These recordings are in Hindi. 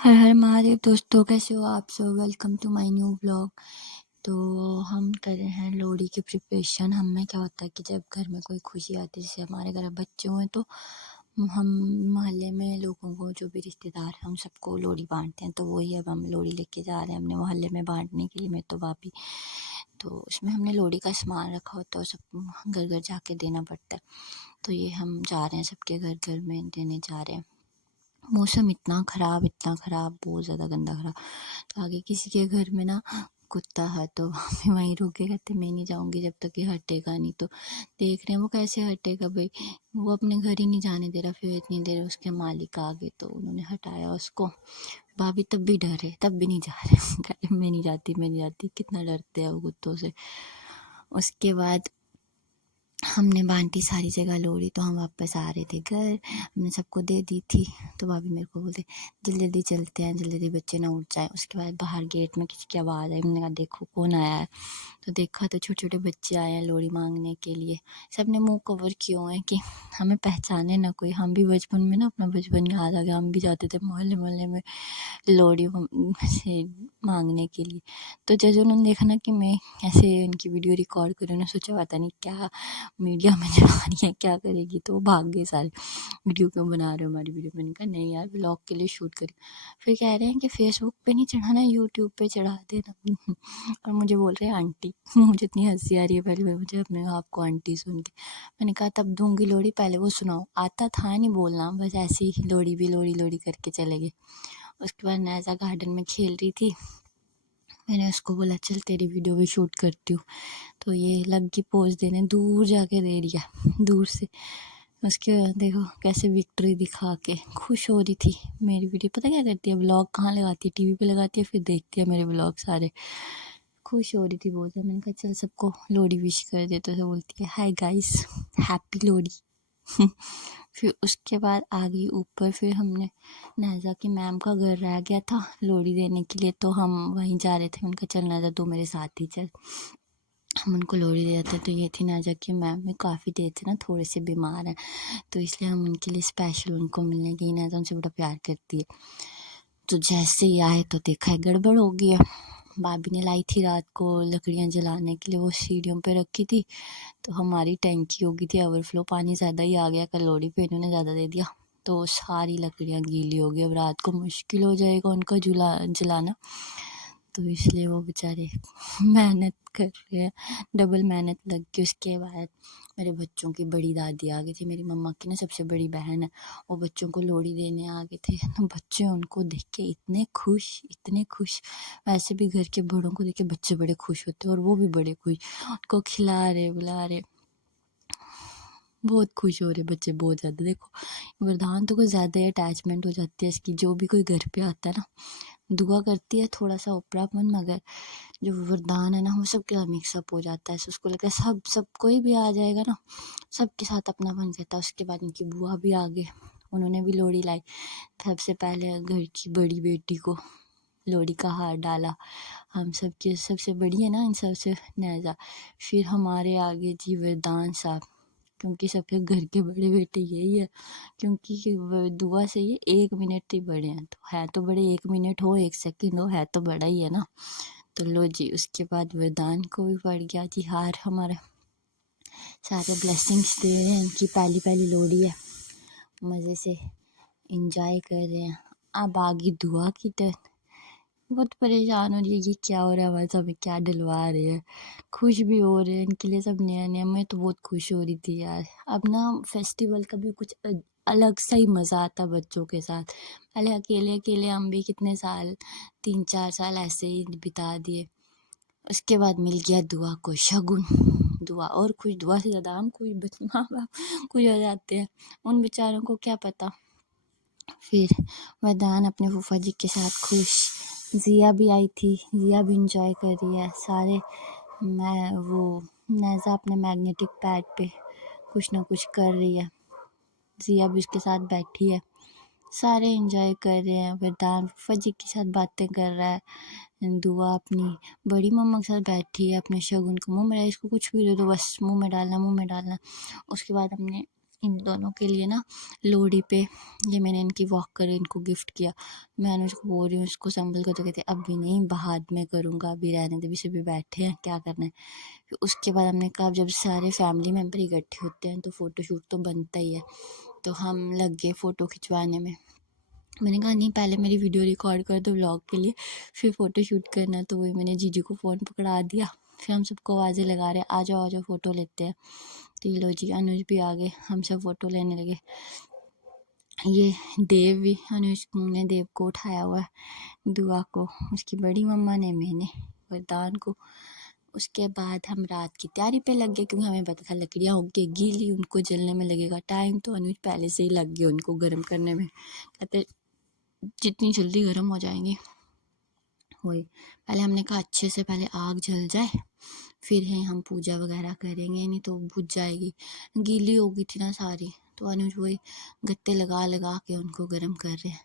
हर हर महादेव दोस्तों, कैसे हो आप सब। Welcome to my new vlog. तो हम कर रहे हैं लोहड़ी की प्रिपरेशन। हम में क्या होता है कि जब घर में कोई खुशी आती है, जैसे हमारे घर बच्चे हुए, तो हम मोहल्ले में लोगों को, जो भी रिश्तेदार हैं, हम सबको लोहड़ी बांटते हैं। तो वही अब हम लोहड़ी लेके जा रहे हैं अपने मोहल्ले में बांटने के लिए, मैं तो भाभी। तो उसमें हमने लोहड़ी का सामान रखा होता है, सब घर घर जाके देना पड़ता है। तो ये हम जा रहे हैं, सबके घर घर में देने जा रहे हैं। मौसम इतना ख़राब, बहुत ज़्यादा गंदा ख़राब। तो आगे किसी के घर में ना कुत्ता है, तो मैं वहीं रुक के कहते मैं नहीं जाऊँगी जब तक ये हटेगा नहीं। तो देख रहे हैं वो कैसे हटेगा भाई, वो अपने घर ही नहीं जाने दे रहा। फिर इतनी देर उसके मालिक आ गए तो उन्होंने हटाया उसको। भाभी तब भी डरे, तब भी नहीं जा रहे कहते मैं नहीं जाती। कितना डरते हैं वो कुत्तों से। उसके बाद हमने बांटी सारी जगह लोहड़ी, तो हम वापस आ रहे थे घर, हमने सबको दे दी थी। तो भाभी मेरे को बोलते जल्दी जल्दी चलते हैं, जल्दी जल्दी बच्चे ना उठ जाए। उसके बाद बाहर गेट में किसी की आवाज़ आई, हमने कहा देखो कौन आया है। तो देखा तो छोटे छोटे बच्चे आए हैं लोहड़ी मांगने के लिए। सब ने मुंह कवर किए हुए हैं कि हमें पहचाने ना कोई। हम भी बचपन में ना, अपना बचपन याद आ गया, हम भी जाते थे मोहल्ले मोहल्ले में लोहड़ी से मांगने के लिए। तो जज उन्होंने देखा ना कि मैं ऐसे इनकी वीडियो रिकॉर्ड कर रही हूँ, सोचा पता नहीं क्या मीडिया में चला रही है, क्या करेगी। तो वो भाग गए सारे, वीडियो क्यों बना रहे हो हमारी वीडियो। मैंने कहा नहीं यार, ब्लॉग के लिए शूट करी। फिर कह रहे हैं कि फेसबुक पे नहीं चढ़ाना, यूट्यूब पे चढ़ा देना और मुझे बोल रहे हैं आंटी मुझे इतनी हंसी आ रही है पहले मुझे अपने आप को आंटी सुन के। मैंने कहा तब दूंगी लोहड़ी, पहले वो सुनाओ। आता था नहीं बोलना, बस ऐसे ही लोहड़ी भी लोहड़ी लोहड़ी करके चले गए। उसके बाद नैज़ा गार्डन में खेल रही थी, मैंने उसको बोला चल तेरी वीडियो भी शूट करती हूँ। तो ये लग गई पोज देने, दूर जाके दे रही है, दूर से। उसके बाद देखो कैसे विक्ट्री दिखा के खुश हो रही थी। मेरी वीडियो पता क्या करती है, व्लॉग कहाँ लगाती है, टीवी पे लगाती है, फिर देखती है मेरे व्लॉग सारे। खुश हो रही थी बहुत। मैंने कहा चल सबको लोहड़ी विश कर दे। तो बोलती है हाय गाइस, हैप्पी लोहड़ी फिर उसके बाद आ गई ऊपर। फिर हमने नैज़ा की मैम का घर रह गया था लोहड़ी देने के लिए, तो हम वहीं जा रहे थे। उनका चल नैज़ा तू मेरे साथ ही चल, हम उनको लोहड़ी दे जाते। तो ये थी नैज़ा की मैम, में काफ़ी देर से ना थोड़े से बीमार है, तो इसलिए हम उनके लिए स्पेशल उनको मिलने गई। नैज़ा उनसे बड़ा प्यार करती है। तो जैसे ही आए तो देखा है गड़बड़ हो गई है। भाभी ने लाई थी रात को लकड़ियाँ जलाने के लिए, वो सीढ़ियों पे रखी थी। तो हमारी टैंकी हो गई थी ओवरफ्लो, पानी ज़्यादा ही आ गया। कल लोहड़ी पे इन्होंने ज़्यादा दे दिया, तो सारी लकड़ियाँ गीली हो गई। अब रात को मुश्किल हो जाएगा उनका जलाना। तो इसलिए वो बेचारे मेहनत कर रहे हैं, डबल मेहनत लग गई। उसके बाद मेरे बच्चों की बड़ी दादी आ गई थी, मेरी मम्मा की ना सबसे बड़ी बहन है, वो बच्चों को लोहड़ी देने आ गए थे। तो बच्चे उनको देख के इतने खुश। वैसे भी घर के बड़ों को देख के बच्चे बड़े खुश होते हैं, और वो भी बड़े खुश, उनको खिला रहे बुला रहे, बहुत खुश हो रहे बच्चे बहुत ज़्यादा। देखो वरदान तो कुछ ज़्यादा ही अटैचमेंट हो जाती है इसकी। जो भी कोई घर पे आता है ना, दुआ करती है थोड़ा सा ऊपरापन, मगर जो वरदान है ना वो सबके साथ मिक्सअप हो जाता है। उसको लगता है सब कोई भी आ जाएगा ना, सबके साथ अपनापन कहता है। उसके बाद इनकी बुआ भी आ गए, उन्होंने भी लोहड़ी लाई। सबसे पहले घर की बड़ी बेटी को लोहड़ी का हार डाला, हम सबके सबसे बड़ी है ना इन सबसे नैज़ा। फिर हमारे आगे जी वरदान साहब, क्योंकि सबके घर के बड़े बेटे यही है, क्योंकि दुआ से ये 1 मिनट ही बड़े हैं। तो है तो बड़े, 1 मिनट हो 1 सेकंड हो, है तो बड़ा ही है ना। तो लो जी, उसके बाद वरदान को भी पड़ गया जी हार। हमारे सारे ब्लेसिंग्स दे रहे हैं, इनकी पहली पहली लोहड़ी है, मज़े से इंजॉय कर रहे हैं। अब आगे दुआ की टर्न, बहुत परेशान हो रही है, ये क्या हो रहा है हमारे साथ, में क्या डलवा रहे हैं। खुश भी हो रहे हैं इनके लिए सब नया नया। मैं तो बहुत खुश हो रही थी यार। अब ना फेस्टिवल का भी कुछ अलग सा ही मज़ा आता बच्चों के साथ। पहले अकेले अकेले हम भी कितने साल, 3-4 साल ऐसे ही बिता दिए। उसके बाद मिल गया दुआ को शगुन, दुआ और खुश, दुआ से ज़्यादा हम खुश, माँ बाप खुश हो जाते हैं, उन बेचारों को क्या पता। फिर वरदान अपने फूफा जी के साथ खुश, ज़िया भी आई थी, ज़िया भी इंजॉय कर रही है सारे। मैं वो नैज़ा अपने मैग्नेटिक पैड पे कुछ ना कुछ कर रही है, ज़िया भी उसके साथ बैठी है, सारे इंजॉय कर रहे हैं। वरदान फूफा जी के साथ बातें कर रहा है, दुआ अपनी बड़ी मम्मा के साथ बैठी है, अपने शगुन को मुँह में, इसको कुछ भी दे दो बस मुँह में डालना। उसके बाद हमने इन दोनों के लिए ना लोहड़ी पे ये मैंने इनकी वॉकर इनको गिफ्ट किया। मैं अनुज को बोल रही हूँ इसको संभल कर, तो कहते अभी नहीं, बाद में करूँगा, अभी रहने दे, अभी से भी बैठे हैं, क्या करना है। फिर उसके बाद हमने कहा जब सारे फैमिली मेम्बर इकट्ठे होते हैं तो फ़ोटोशूट तो बनता ही है। तो हम लग गए फ़ोटो खिंचवाने में। मैंने कहा नहीं, पहले मेरी वीडियो रिकॉर्ड कर दो व्लॉग के लिए, फिर फ़ोटो शूट करना। तो वही मैंने जीजू को फ़ोन पकड़ा दिया। फिर हम सबको आवाज़ें लगा रहे, आ जाओ आ जाओ फ़ोटो लेते हैं। तो ये लो जी, अनुज भी आ गए, हम सब फ़ोटो लेने लगे। ये देव भी, अनुज ने देव को उठाया हुआ है, दुआ को उसकी बड़ी मम्मा ने, मैंने वरदान को। उसके बाद हम रात की तैयारी पे लग गए, क्योंकि हमें पता था लकड़ियाँ होंगी गीली, उनको जलने में लगेगा टाइम। तो अनुज पहले से ही लग गए उनको गर्म करने में, कहते जितनी जल्दी गर्म हो जाएंगी वही। पहले हमने कहा अच्छे से पहले आग जल जाए, फिर है हम पूजा वगैरह करेंगे, नहीं तो बुझ जाएगी, गीली हो गई थी ना सारी। तो अनुज वही गत्ते लगा लगा के उनको गर्म कर रहे हैं,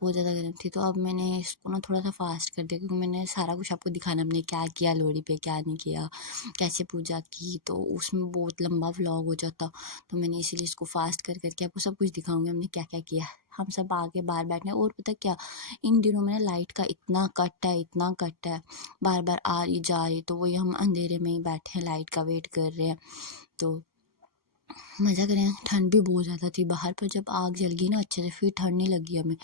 बहुत ज़्यादा गर्म थी। तो अब मैंने इसको ना थोड़ा सा फास्ट कर दिया, क्योंकि मैंने सारा कुछ आपको दिखाना, हमने क्या किया लोहड़ी पे, क्या नहीं किया, कैसे पूजा की, तो उसमें बहुत लंबा व्लॉग हो जाता। तो मैंने इसीलिए इसको फास्ट कर करके आपको सब कुछ दिखाऊंगी हमने क्या क्या किया। हम सब आगे बाहर बैठने, और पता क्या, इन दिनों में ना लाइट का इतना कट है, इतना कट है, बार बार आ रही जा रही। तो वही हम अंधेरे में ही बैठे हैं, लाइट का वेट कर रहे हैं। तो मज़ा करें, ठंड भी बहुत ज़्यादा थी बाहर, पर जब आग जल गई ना अच्छे से, फिर ठंड नहीं लगी हमें।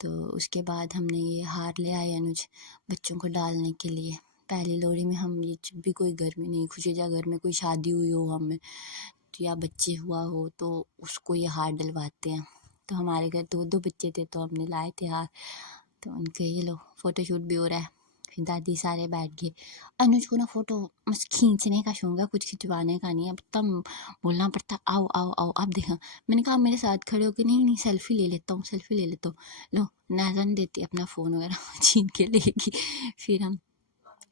तो उसके बाद हमने ये हार ले आए अनुज बच्चों को डालने के लिए। पहली लोहड़ी में हम ये जब भी कोई घर में नहीं खुशी, या घर में कोई शादी हुई हो हमें, तो या बच्चे हुआ हो, तो उसको ये हार डलवाते हैं। तो हमारे घर दो दो बच्चे थे, तो हमने लाए थे हार। तो उनके ये लो फ़ोटोशूट भी हो रहा है। फिर दादी सारे बैठ गए। अनुज को ना फ़ोटो बस खींचने का शौक है, कुछ खिंचवाने का नहीं है। अब तब बोलना पड़ता, आओ आओ आओ आप देखो। मैंने कहा मेरे साथ खड़े हो के, नहीं नहीं सेल्फी ले लेता हूँ, सेल्फी ले लेता हूँ। लो नाज़न देती अपना फ़ोन वगैरह छीन के लेगी। फिर हम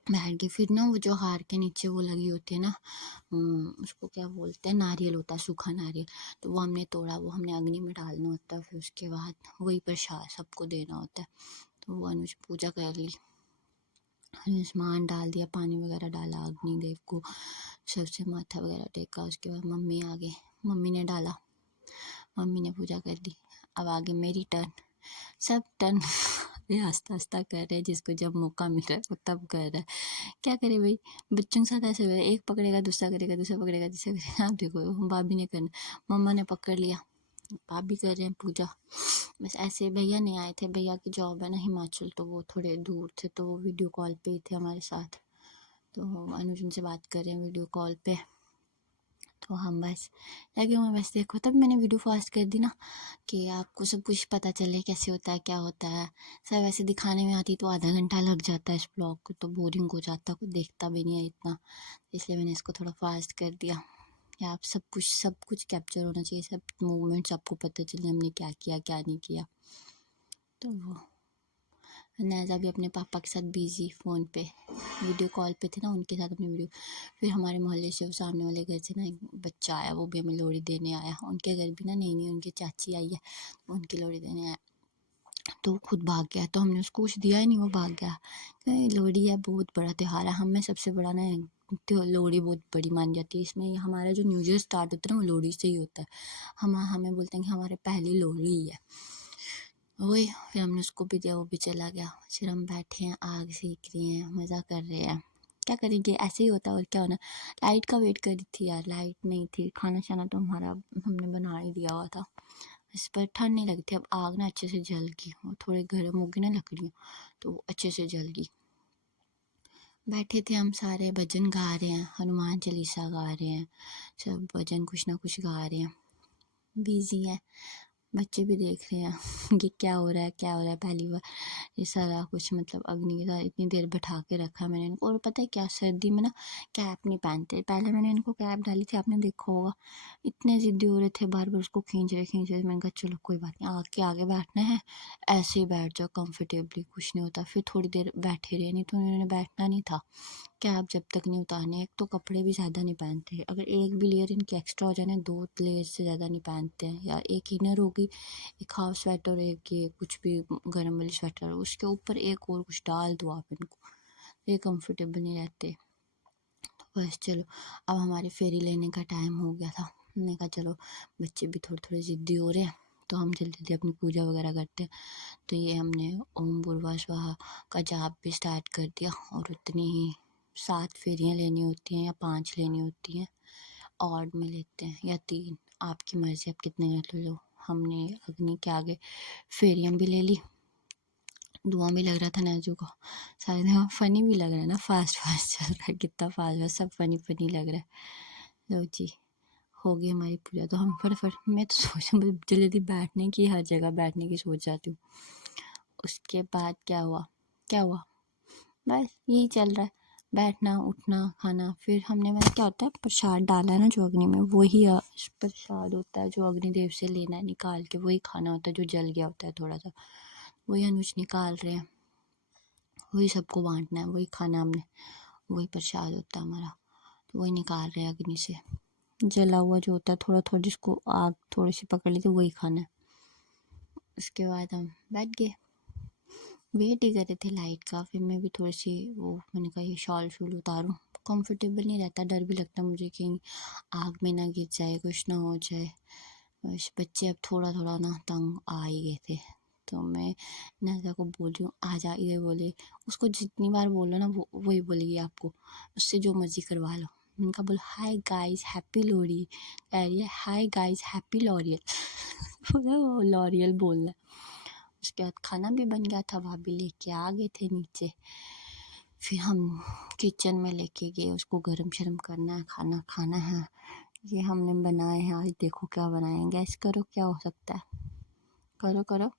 बैठ गए। फिर ना वो जो हार के नीचे वो लगी होती है ना, उसको क्या बोलते हैं, नारियल होता है, सूखा नारियल। तो वो हमने तोड़ा, वो हमने अग्नि में डालना होता है। फिर उसके बाद वही प्रसाद सबको देना होता है। तो वो अनुज पूजा कर ली, स्नान डाल दिया, पानी वगैरह डाला, अग्निदेव को सबसे माथा वगैरह टेका। उसके बाद मम्मी आ गई, मम्मी ने डाला, मम्मी ने पूजा कर ली। अब आगे मेरी टर्न, सब टर्न आस्ता आस्ता कर रहे हैं, जिसको जब मौका मिल रहा है वो तब कर रहा है। क्या करे भाई, बच्चों के साथ ऐसे हुआ, एक पकड़ेगा दूसरा करेगा, दूसरा पकड़ेगा तीसरा करेगा। आप देखो भाभी ने करना, मम्मा ने पकड़ लिया, भाभी कर रहे हैं पूजा। बस ऐसे भैया नहीं आए थे, भैया की जॉब है ना हिमाचल, तो वो थोड़े दूर थे, तो वो वीडियो कॉल पे ही थे हमारे साथ। तो अनुज उनसे बात कर रहे हैं वीडियो कॉल पे। तो हम बस लगे हुए, बस देखो तब मैंने वीडियो फास्ट कर दी ना, कि आपको सब कुछ पता चले कैसे होता है, क्या होता है। सब ऐसे दिखाने में आती तो आधा घंटा लग जाता है इस ब्लॉग को, तो बोरिंग हो जाता, कोई देखता भी नहीं है इतना। इसलिए मैंने इसको थोड़ा फास्ट कर दिया, कि आप सब कुछ कैप्चर होना चाहिए, सब मूवमेंट्स आपको पता चले, हमने क्या किया क्या नहीं किया। तो वो नैज़ा भी अपने पापा के साथ बिजी फ़ोन पे वीडियो कॉल पे थे ना, उनके साथ अपनी वीडियो। फिर हमारे मोहल्ले से, सामने वाले घर से ना एक बच्चा आया, वो भी हमें लोहड़ी देने आया। उनके घर भी ना नई नई उनकी चाची आई है, उनकी लोहड़ी देने आया। तो वो खुद भाग गया, तो हमने उसको कुछ दिया ही नहीं, वो भाग गया। लोहड़ी है बहुत बड़ा त्यौहार है, हमें सबसे बड़ा ना लोहड़ी बहुत बड़ी मानी जाती है। इसमें हमारा जो न्यू ईयर स्टार्ट होता है ना, वो लोहड़ी से ही होता है। हमें बोलते हैं कि हमारे पहली लोहड़ी ही है वही। फिर हमने उसको भी दिया, वो भी चला गया। फिर हम बैठे हैं, आग सेक रहे हैं, मज़ा कर रहे हैं, क्या करेंगे, ऐसे ही होता है और क्या होना। लाइट का वेट कर रही थी यार, लाइट नहीं थी। खाना शाना तो हमारा हमने बना ही दिया हुआ था, इस पर ठंड नहीं लगती। अब आग ना अच्छे से जल गई, वो थोड़े गर्म हो गई ना लकड़ियाँ, तो वो अच्छे से जल गई। बैठे थे हम सारे, भजन गा रहे हैं, हनुमान चालीसा गा रहे हैं, सब भजन कुछ ना कुछ गा रहे हैं, बिजी है। बच्चे भी देख रहे हैं कि क्या हो रहा है क्या हो रहा है। पहली बार ये सारा कुछ मतलब अग्नि के साथ इतनी देर बैठा के रखा मैंने इनको। और पता है क्या, सर्दी में ना कैप नहीं पहनते। पहले मैंने इनको कैप डाली थी, आपने देखा होगा, इतने ज़िद्दी हो रहे थे, बार बार उसको खींच रहे। मैंने कहा चलो कोई बात नहीं, आग के आगे बैठना है, ऐसे ही बैठ जाओ कंफर्टेबली, कुछ नहीं होता। फिर थोड़ी देर बैठे रहे, नहीं तो उन्होंने बैठना नहीं था। कैप जब तक नहीं उतारने, एक तो कपड़े भी ज़्यादा नहीं पहनते, अगर एक भी लेयर इनकी एक्स्ट्रा हो जाए ना, 2 लेयर से ज़्यादा नहीं पहनते हैं। या एक इनर होगी, एक हाफ स्वेटर, एक ये कुछ भी गर्म वाली स्वेटर, उसके ऊपर एक और कुछ डाल दो आप इनको, ये कंफर्टेबल नहीं रहते। तो बस चलो, अब हमारे फेरी लेने का टाइम हो गया था। हमने कहा चलो बच्चे भी थोड़े थोड़े ज़िद्दी हो रहे हैं तो हम जल्दी जल्दी अपनी पूजा वगैरह करते हैं। तो ये हमने ओम भूर्भुवः स्वः का जाप भी स्टार्ट कर दिया और उतनी ही 7 फेरियाँ लेनी होती हैं या 5 लेनी होती हैं, ऑड में लेते हैं या 3, आपकी मर्ज़ी आप कितने ले लो। हमने अग्नि के आगे फेरियाँ भी ले ली, धुआं भी लग रहा था नाजू को, शायद हाँ फनी भी लग रहा है ना, फास्ट फास्ट चल रहा है, कितना फास्ट फास्ट सब फनी फनी लग रहा है। लो जी हो गई हमारी पूजा। तो हम फटाफट, मैं तो सोचूँ जल्दी जल्दी बैठने की, हर जगह बैठने की सोच जाती हूँ। उसके बाद क्या हुआ बस यही चल रहा है, बैठना उठना खाना। फिर हमने मतलब क्या होता है, प्रसाद डाला है ना जो अग्नि में, वही प्रसाद होता है जो अग्निदेव से लेना है निकाल के, वही खाना होता है जो जल गया होता है थोड़ा सा, वही अनुज निकाल रहे हैं, वही सबको बांटना है, वही खाना हमने, वही प्रसाद होता है हमारा, तो वही निकाल रहे हैं अग्नि से। जला हुआ जो होता है थोड़ा थोड़ा, जिसको आग थोड़ी सी पकड़ ली तो वही खाना है। उसके बाद हम बैठ गए, वेट ही कर रहे थे लाइट का। फिर मैं भी थोड़ी सी वो, मैंने कहा ये शॉल शूल उतारूँ, कंफर्टेबल नहीं रहता, डर भी लगता मुझे कहीं आग में ना गिर जाए, कुछ ना हो जाए। बच्चे अब थोड़ा थोड़ा ना तंग आ ही गए थे, तो मैं नाज़ा को बोल रही हूँ आ जा इधर, बोले उसको जितनी बार बोलो ना वो वही बोलेगी आपको, उससे जो मर्जी करवा लो। मैंने कहा बोल हाय गाइस हैप्पी लोहड़ी, कह रही है हाय गाइस हैप्पी लॉरियल बोला वो लॉरियल बोलना। उसके बाद खाना भी बन गया था, भाभी लेके आ गए थे नीचे। फिर हम किचन में लेके गए, उसको गरम शरम करना है, खाना खाना है। ये हमने बनाए हैं आज, देखो क्या बनाए हैं, गैस करो क्या हो सकता है, करो करो।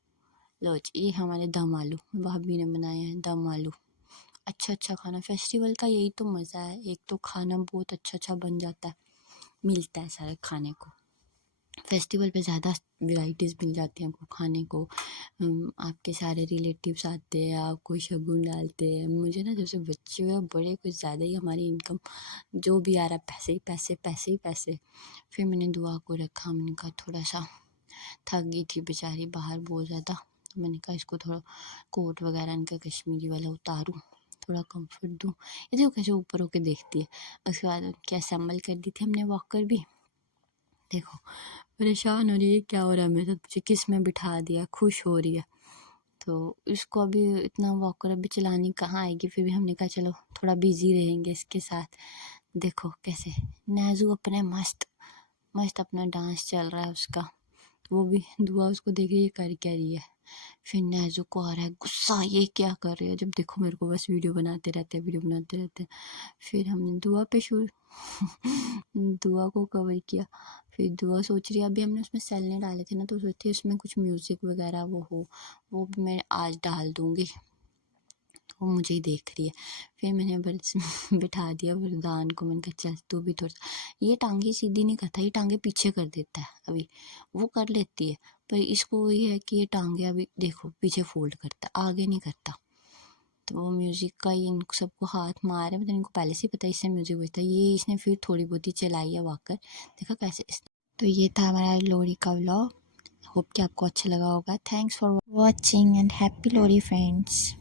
लो जी ये हमारे दम आलू भाभी ने बनाए हैं, दम आलू। अच्छा खाना, फेस्टिवल का यही तो मज़ा है, एक तो खाना बहुत अच्छा बन जाता है, मिलता है सारे खाने को। फेस्टिवल पे ज़्यादा वैराइटीज़ मिल जाती हैं हमको खाने को। आपके सारे रिलेटिव्स आते हैं, आपको शगुन डालते हैं। मुझे ना जब से बच्चे हुए बड़े कुछ ज़्यादा ही हमारी इनकम जो भी आ रहा है, पैसे ही पैसे पैसे ही पैसे। फिर मैंने दुआ को रखा, मैंने कहा थोड़ा सा थक गई थी बेचारी बाहर बहुत ज़्यादा, तो मैंने कहा इसको थोड़ा कोट वगैरह इनका कश्मीरी वाला उतारूँ, थोड़ा कंफर्ट दूँ। ये देखो कैसे ऊपर होके देखती है। उसके बाद क्या असेंबल कर दी थी हमने वॉकर भी, देखो परेशान हो रही है क्या हो रहा है मेरे साथ, मुझे किस में बिठा दिया, खुश हो रही है। तो इसको अभी इतना वॉकर अभी चलानी कहाँ आएगी, फिर भी हमने कहा चलो थोड़ा बिजी रहेंगे इसके साथ। देखो कैसे नाजू अपने मस्त मस्त अपना डांस चल रहा है उसका, वो भी दुआ उसको देख रही है कर क्या रही है। फिर नाजू को आ रहा है गुस्सा, ये क्या कर रही है, जब देखो मेरे को बस वीडियो बनाते रहते हैं। फिर हमने दुआ पे शुरू दुआ को कवर किया। फिर दुआ सोच रही है, अभी हमने उसमें सेल नहीं डाले थे ना, तो सोचती है उसमें कुछ म्यूज़िक वगैरह वो हो, वो भी मैं आज डाल दूँगी। वो मुझे ही देख रही है। फिर मैंने बस बिठा दिया वरदान को, मैंने कहा चल तू भी थोड़ा, ये टांगे सीधी नहीं करता, ये टांगे पीछे कर देता है, अभी वो कर लेती है पर इसको ये है कि ये टांगे अभी देखो पीछे फोल्ड करता है, आगे नहीं करता। तो वो म्यूज़िक का ही इन सबको हाथ मार है, मतलब इनको पहले से ही पता है इससे म्यूज़िक बजता है, ये इसने फिर थोड़ी बहुत ही चलाई है वाकर, देखा कैसे। तो ये था हमारा लोहड़ी का व्लॉग, होप कि आपको अच्छा लगा होगा। Thanks for watching and happy Lohri friends.